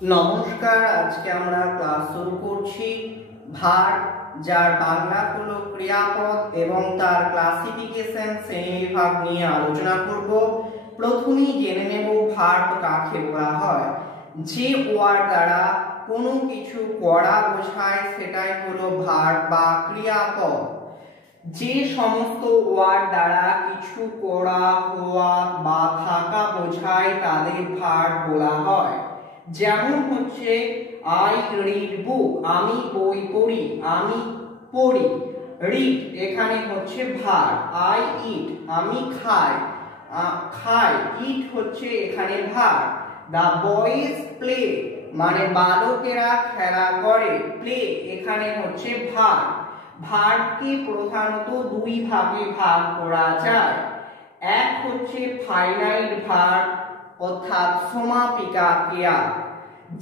নমস্কার, আজকে আমরা ক্লাস শুরু করছি। ভার্ব যার বাংলা হলো ক্রিয়াপদ এবং তার ক্লাসিফিকেশন শ্রেণীবিভাগ নিয়ে আলোচনা করব। প্রথমেই জেনে নেব ভার্ব কাকে বলা হয়। যে ওয়ার্ড দ্বারা কোনো কিছু করা বোঝায় সেটাই হলো ভার্ব বা ক্রিয়াপদ। যে সমস্ত ওয়ার্ড দ্বারা কিছু করা, হওয়া বা থাকা বোঝায় তাদের ভার্ব বলা হয়। যেমন হচ্ছে আই রিড বুক, আমি বই পড়ি, আমি পড়ি। রিড এখানে হচ্ছে ভার্ব। আই ইট, আমি খাই, খাই। ইট হচ্ছে এখানে ভার্ব। দ্য বয়েজ প্লে মানে বালকেরা খেলা করে, প্লে এখানে হচ্ছে ভার্ব। ভার্বকে প্রধানত দুই ভাগে ভাগ করা যায়। এক হচ্ছে ফাইনাইট ভার্ব অর্থাৎ সমাপিকা ক্রিয়া।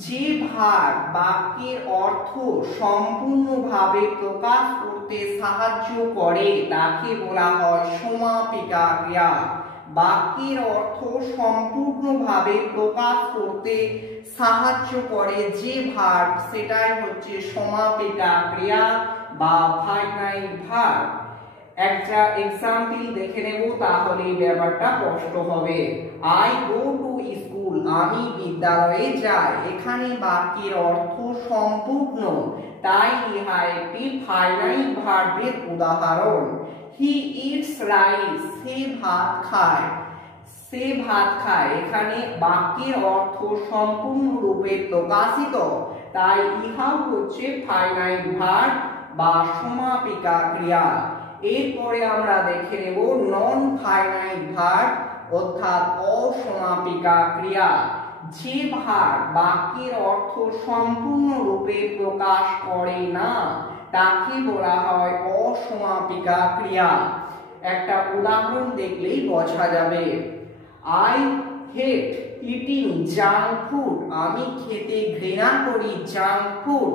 যে ভার্ব বাক্যের অর্থ সম্পূর্ণভাবে প্রকাশ করতে সাহায্য করে তাকে বলা হয় সমাপিকা ক্রিয়া। বাক্যের অর্থ সম্পূর্ণভাবে প্রকাশ করতে সাহায্য করে যে ভার্ব সেটাই হচ্ছে সমাপিকা ক্রিয়া বা ফাইনাইট ভার্ব। একটা এক্সাম্পল দেখে নেব, তাহলে ব্যাপারটা স্পষ্ট হবে। আই গো টু স্কুল, আমি বিদ্যালয়ে যাই। এখানে বাক্যের অর্থ সম্পূর্ণ, তাই ইহা একটি ফাইনাইট ভার্বের উদাহরণ। হি ইটস রাইস, সে ভাত খায়। সে ভাত খায় এখানে বাক্যের অর্থ সম্পূর্ণরূপে প্রকাশিত, তাই ইহা হচ্ছে ফাইনাইট ভার্ব বা সমাপিকা ক্রিয়া। এরপরে আমরা দেখে নেব নন ফাইনাইট ভার্ব অর্থাৎ অসমাপিকা ক্রিয়া। যে ভার্ব বাক্যের অর্থ সম্পূর্ণরূপে প্রকাশ করে না তাকে বলা হয় অসমাপিকা ক্রিয়া। একটা উদাহরণ দেখলেই বোঝা যাবে। I hate eating junk food, আমি খেতে ঘৃণা করি জাঙ্ক ফুড।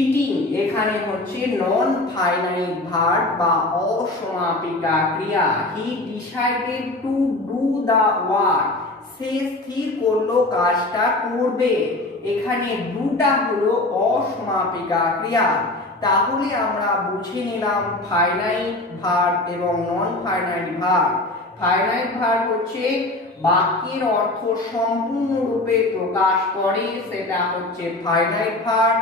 ইটিং এখানে হচ্ছে নন ফাইনাইট ভার্ব বা অসমাপিকা ক্রিয়া। He decided to do the work, সে স্থির করলো কাজটা করবে। এখানে ডুটা হলো অসমাপিকা ক্রিয়া। তাহলে আমরা বুঝে নিলাম ফাইনাইট ভার্ব এবং non finite verb. Finite verb হচ্ছে বাক্যের অর্থ সম্পূর্ণরূপে প্রকাশ করে, সেটা হচ্ছে ফাইনাইট ভার্ব।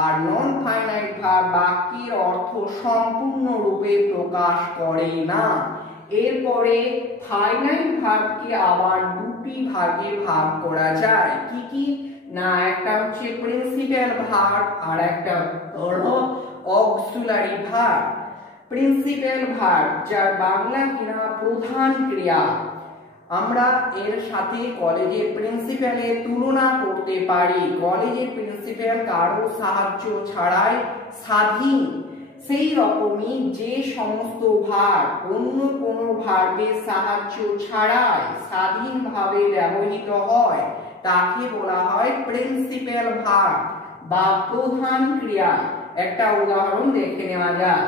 আর নন ফাইনাইট ভার্ব বাক্যের অর্থ সম্পূর্ণরূপে প্রকাশ করে না। এরপরে ফাইনাইট ভার্বকে আবার দুটি ভাগে ভাগ করা যায়। কি কি না, একটা হচ্ছে প্রিন্সিপাল ভার্ব আর একটা হলো অক্সিলারি ভার্ব। প্রিন্সিপাল ভার্ব যার বাংলা কিনা প্রধান ক্রিয়া। আমরা এর সাথে কলেজের প্রিন্সিপালের তুলনা করতে পারি। কলেজের প্রিন্সিপাল কারো সাহায্য ছাড়াই স্বাধীন। সেই রকমই যে সমস্ত ভার্ব অন্য কোনো ভার্বের সাহায্য ছাড়াই স্বাধীনভাবে ব্যবহৃত হয় তাকে বলা হয় প্রিন্সিপাল ভার্ব বা প্রধান ক্রিয়া। একটা উদাহরণ দেখে নেওয়া যাক।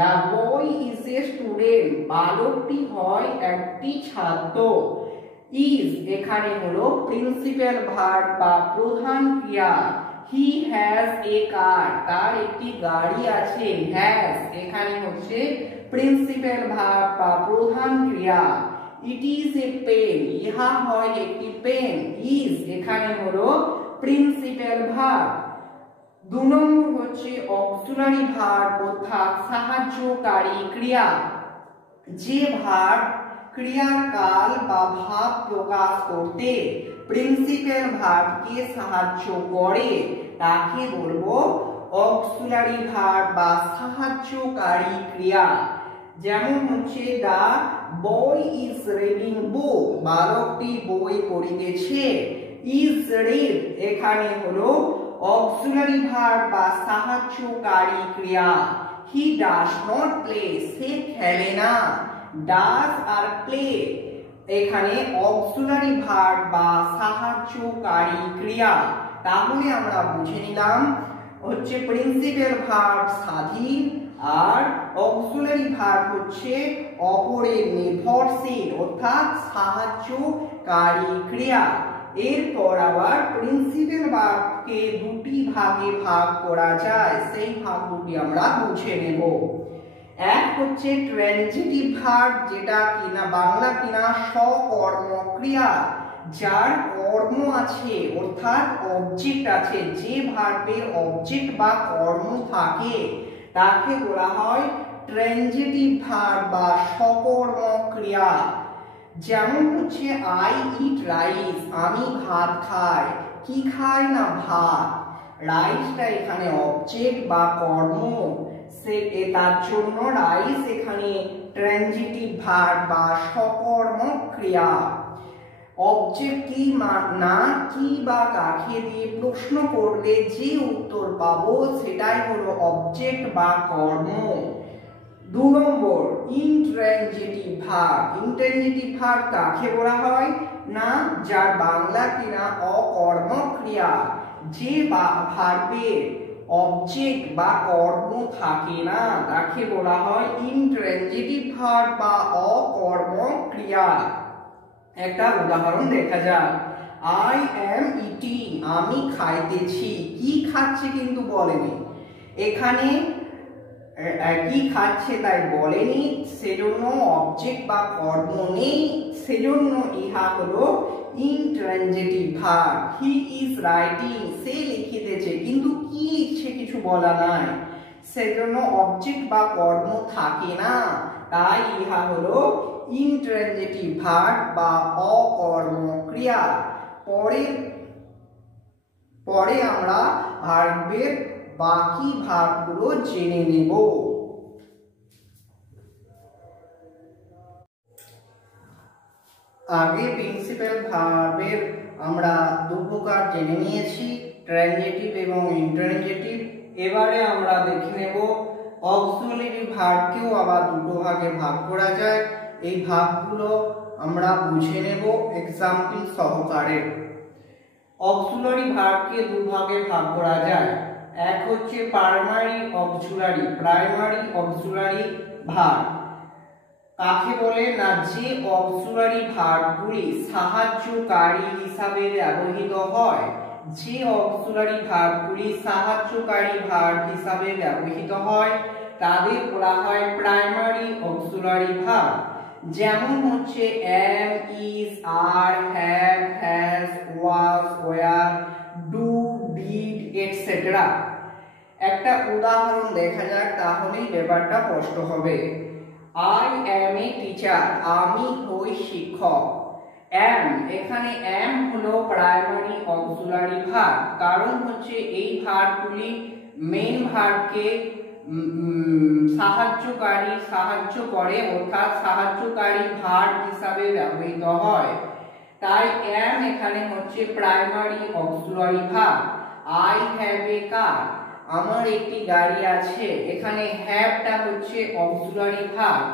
The boy is a student, বালকটি হয় একটি ছাত্র। is এখানে হলো প্রিন্সিপাল ভার্ব বা প্রধান ক্রিয়া। he has a car, তার একটি গাড়ি আছে। has এখানে হচ্ছে প্রিন্সিপাল ভার্ব বা প্রধান ক্রিয়া। it is a pen, ইহা হয় একটি পেন। is এখানে হলো প্রিন্সিপাল ভার্ব। 2 নম্বর হচ্ছে অক্সিলারি ভার্ব অর্থাৎ সাহায্যকারী ক্রিয়া। যে ভার্ব ক্রিয়ার কাল বা ভাব প্রকাশ করতে প্রিন্সিপাল ভার্বকে সাহায্য করে তাকে বলবো অক্সিলারি ভার্ব বা সাহায্যকারী ক্রিয়া। যেমন হচ্ছে দা বয় ইজ রিডিং বুক, বালকটি বই পড়িতেছে। ইজ রিড এখানে হলো অক্সিলারি ভার্ব বা সাহায্যকারী ক্রিয়া। হি ডাজ নট প্লে, সে খেলে না। ডাজ আর প্লে এখানে অক্সিলারি ভার্ব বা সাহায্যকারী ক্রিয়া। তাহলে আমরা বুঝে নিলাম হচ্ছে প্রিন্সিপাল ভার্ব স্বাধীন আর অক্সিলারি ভার্ব হচ্ছে অপরের নির্ভরশীল অর্থাৎ সাহায্যকারী ক্রিয়া। এরপর আবার প্রিন্সিপাল ভার্বকে দুটি ভাগে ভাগ করা যায়, সেই ভাগ দুটি আমরা বুঝে নেব। এক হচ্ছে ট্রানজিটিভ ভার্ব, যেটা কিনা বাংলা কিনা সকর্ম ক্রিয়া, যার কর্ম আছে অর্থাৎ অবজেক্ট আছে, যে ভার্বের অবজেক্ট বা কর্ম থাকে তাকে বলা হয় ট্রানজিটিভ ভার্ব বা সকর্ম ক্রিয়া। যেমন হচ্ছে আই ইট রাইস, আমি ভাত খাই। কি খাই না ভাত। রাইসটা এখানে অবজেক্ট বা কর্ম, তার জন্য রাইস এখানে ট্রানজিটিভ ভার্ব বা সকর্ম ক্রিয়া। অবজেক্ট কি না কি বা কাকে দিয়ে প্রশ্ন করলে যে উত্তর পাবো সেটাই হলো অবজেক্ট বা কর্ম। 2 নম্বর ইনট্রানজিটিভ ভার্ব। ইনট্রানজিটিভ ভার্ব কাকে বলা হয় না যার বাংলা কিনা অকর্ম ক্রিয়া, যে ভার্বের অবজেক্ট বা কর্ম থাকে না তাকে বলা হয় ইনট্রানজিটিভ ভার্ব বা অকর্ম ক্রিয়া। একটা উদাহরণ দেখা যাক। আই অ্যাম ইটিং, আমি খাইতেছি। কি খাচ্ছে কিন্তু বলেনি, এখানে কি খাচ্ছে তাই বলেনি, সেজন্য অবজেক্ট বা কর্ম নেই, সেজন্য ইহা হলো intransitive verb. He is writing, সে লিখিতেছে, কিন্তু কি লিখছে কিছু বলা নাই, সেজন্য অবজেক্ট বা কর্ম থাকে না, তাই ইহা হলো ইনট্রানজিটিভ ভার্ব বা অকর্ম ক্রিয়া। পরে আমরা ভার্বের বাকি ভাগগুলো জেনে নেব। আগে প্রিন্সিপাল ভার্বের আমরা দু প্রকার জেনে নিয়েছি, ট্রানজিটিভ এবং ইনট্রানজিটিভ। এবারে আমরা দেখে নেব অক্সিলারি ভার্বকেও আবার দুটো ভাগে ভাগ করা যায়। এই ভাগগুলো আমরা বুঝে নেব এক্সাম্পল সহকারে। অক্সিলারি ভার্বকে দু ভাগে ভাগ করা যায়। এক হচ্ছে প্রাইমারি অক্সিলারি ভার্ব। কাকে বলে না যে অক্সিলারি ভার্বগুলি সাহায্যকারী হিসাবে ব্যবহৃত হয়, যে অক্সিলারি ভার্বগুলি সাহায্যকারী ভার্ব হিসাবে ব্যবহৃত হয় তাদের বলা হয় প্রাইমারি অক্সিলারি ভার্ব। যেমন হচ্ছে am, is, are, have, has, was, were, do, did, etc. একটা উদাহরণ দেখা যাক, তাহলেই ব্যাপারটা স্পষ্ট হবে। I am a teacher, আমি হই শিক্ষক। am, এখানে am হলো প্রাইমারি অক্সিলারি ভার্ব, কারণ হচ্ছে এই ভার্বগুলি মেইন ভার্বকে সাহায্য করে অর্থাৎ সাহায্যকারী ভার্ব হিসাবে ব্যবহৃত হয়, তাই am এখানে হচ্ছে primary auxiliary verb. I have a car, আমার একটি গাড়ি আছে। এখানে হ্যাভটা হচ্ছে auxiliary verb,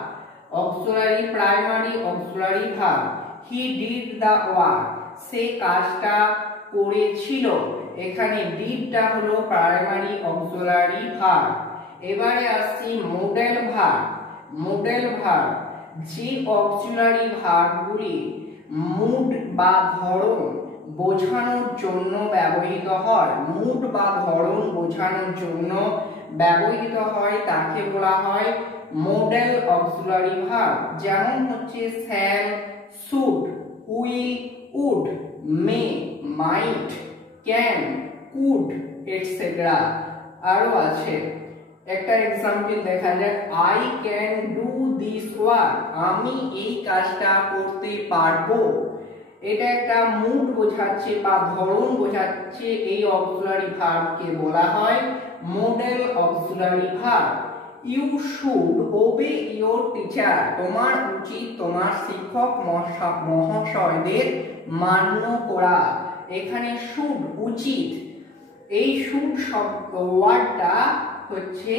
primary auxiliary verb. He did the work, সে কাজটা করেছিল। এখানে ডিডটা হলো প্রাইমারি অক্সিলারি ভার্ব। এবারে আসছি মডেল ভার্ব। যে অক্সিলারি ভার্বগুলি মুড বা ধরন বোঝানোর জন্য ব্যবহৃত হয়, তাকে বলা হয় মডেল অক্সিলারি ভার্ব। যেমন হচ্ছে shall, should, will, would, may, might, can, could, etcetera. আরো আছে, একটা এক্সাম্পল দেখা যাক। I can do this work, আমি এই কাজটা করতে পারবো। এটা একটা মুড বোঝাচ্ছে বা ধরন বোঝাচ্ছে, এই অক্সিলারি ভার্বকে বলা হয় modal auxiliary verb. You should obey your teacher, তোমার উচিত তোমার শিক্ষক মহাশয়দের মান্য করা। এখানে শুড উচিত, এই শুড শব্দ ওয়ার্ডটা হচ্ছে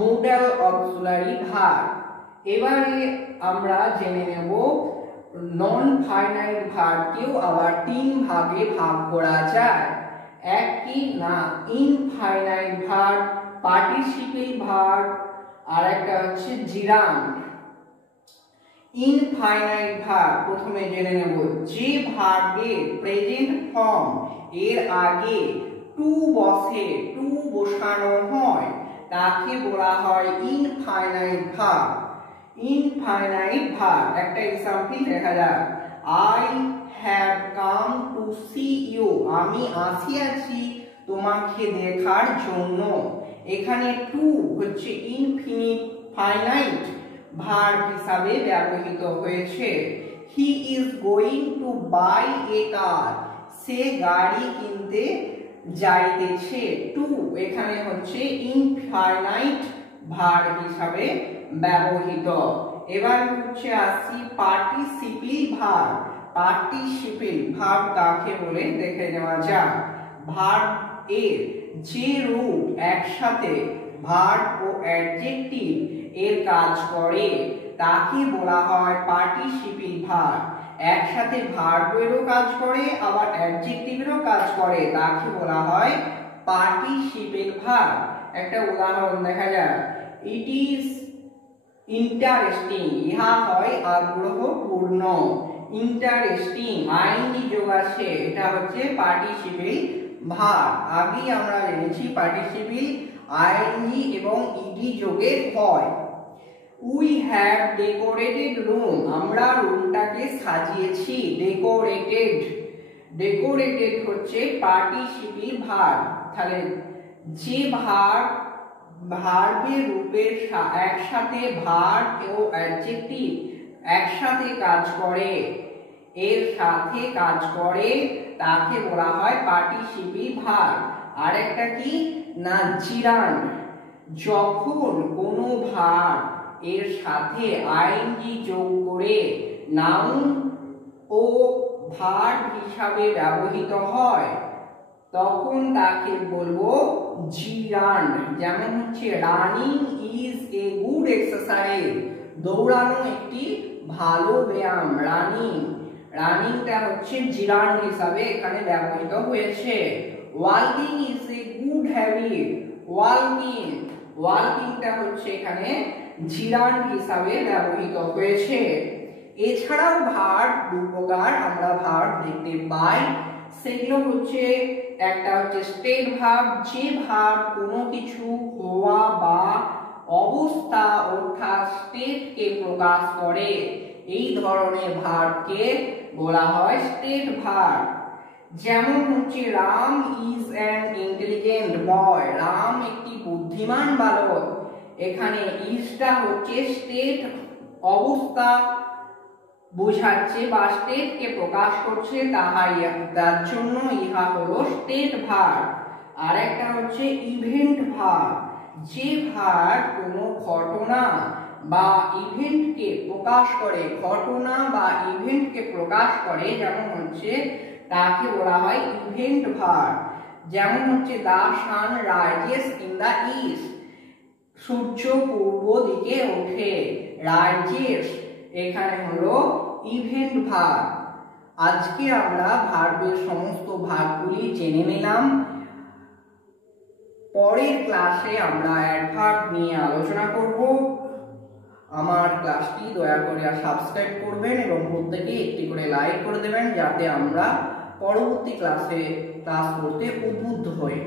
মডেল অক্সিলারি ভার্ব। এবারে আমরা জেনে নেব নন ফাইনাইট ভার্বকেও আবার 3 ভাগে ভাগ করা যায়। এক কি না ইনফাইনাইট ভার্ব, পার্টিসিপেল ভার্ব, আর একটা হচ্ছে জিরান্ড। ইনফাইনাইট ভার্ব প্রথমে জেনে নেব। যে ভার্বের প্রেজেন্ট ফর্ম এর আগে টু বসে, টু বসানো হয় তাকে বলা হয় ইনফাইনাইট ভার্ব। ইনফাইনাইট ভার্ব একটা এক্সাম্পল দেখা যাক। I have come to see you, আমি আসিয়াছি তোমাকে দেখার জন্য। এখানে টু হচ্ছে ইনফাইনাইট ভার্ব হিসাবে ব্যবহৃত হয়েছে। He is going to buy a car, সে গাড়ি কিনতে যাইতেছে। টু এখানে হচ্ছে ইনফাইনাইট ভার্ব হিসাবে ব্যবহৃত। এবার হচ্ছে আসি পার্টিসিপিল ভার্ব। পার্টিসিপিল ভার্ব কাকে বলে দেখে নেওয়া যাক। ভার্ব এর যে রূপ একসাথে ভার্ব ও অ্যাডজেক্টিভ এর কাজ করে তাকে বলা হয় পার্টিসিপিল ভার্ব। একসাথে ভার্বেরও কাজ করে আবার অ্যাডজেক্টিভেরও কাজ করে তাকে বলা হয় পার্টিসিপিল ভার্ব। একটা উদাহরণ দেখা যাক। ইট ইজ ইন্টারেস্টিং, ইহা হয় আগ্রহপূর্ণ। ইন্টারেস্টিং আইএনজি যোগ আছে, এটা হচ্ছে পার্টিসিপিল ভার্ব। আগেই আমরা জেনেছি পার্টিসিপিল আইএনজি এবং ইডি যোগে হয়। উই হ্যাভ ডেকোরেটেড রুম, আমরা রুমটাকে সাজিয়েছি। ডেকোরেটেড, ডেকোরেটেড হচ্ছে পার্টিসিপিল ভার্ব। তাহলে যে ভার্ব ভার্বের রূপের একসাথে ভার্ব ও অ্যাডজেক্টিভ একসাথে কাজ করে, এর সাথে কাজ করে তাকে বলা হয় পার্টিসিপিল ভার্ব। আর একটা কি না জিরান্ড, যখন কোনো ভার্ব এর সাথে আইএনজি যোগ করে নাউন ও ভার্ব হিসাবে ব্যবহৃত হয় তখন তাকে বলবো জিরান্ড। যেমন হচ্ছে running is a good exercise, দৌড়ানো একটি ভালো ব্যায়াম। রানিং, রানিংটা হচ্ছে জিরান্ড হিসাবে এখানে ব্যবহৃত হয়েছে। Walking is a good habit, walking, ওয়াকিংটা হচ্ছে এখানে জিরান্ড হিসাবে ব্যবহৃত হয়েছে। এছাড়াও ভার্ব দু প্রকার আমরা ভার্ব দেখতে পাই, সেগুলো হচ্ছে একটা হচ্ছে স্টেট ভার্ব, যে ভার্ব কোনো কিছু হওয়া বা অবস্থা অর্থাৎ স্টেটকে প্রকাশ করে, এই ধরনের ভার্বকে বলা হয় স্টেট ভার্ব। যেমন হচ্ছে রাম ইজ অ্যান ইন্টেলিজেন্ট বয়, রাম একটি বুদ্ধিমান বালক। এখানে ইজটা হচ্ছে স্টেট অবস্থা বোঝাচ্ছে বা স্টেটকে প্রকাশ করছে, তার জন্য ইহা হলো স্টেট ভার্ব। আর একটা হচ্ছে ইভেন্ট ভার্ব, যে ভার্ব কোনো ঘটনা বা ইভেন্টকে প্রকাশ করে, ঘটনা বা ইভেন্টকে প্রকাশ করে যেমন হচ্ছে তাকে বলা হয় ইভেন্ট ভার্ব। যেমন হচ্ছে the sun rises in the east, সূর্য পূর্ব দিকে ওঠে। রাইজেস এখানে হলো ইভেন্ট ভার্ব। আজকে আমরা ভার্বের সমস্ত ভাগগুলি জেনে নিলাম। পরের ক্লাসে আমরা অ্যাডভার্ব নিয়ে আলোচনা করব। আমার ক্লাসটি দয়া করে সাবস্ক্রাইব করবেন এবং প্রত্যেকে একটি করে লাইক করে দেবেন যাতে আমরা পরবর্তী ক্লাসে ক্লাস করতে উদ্বুদ্ধ হই।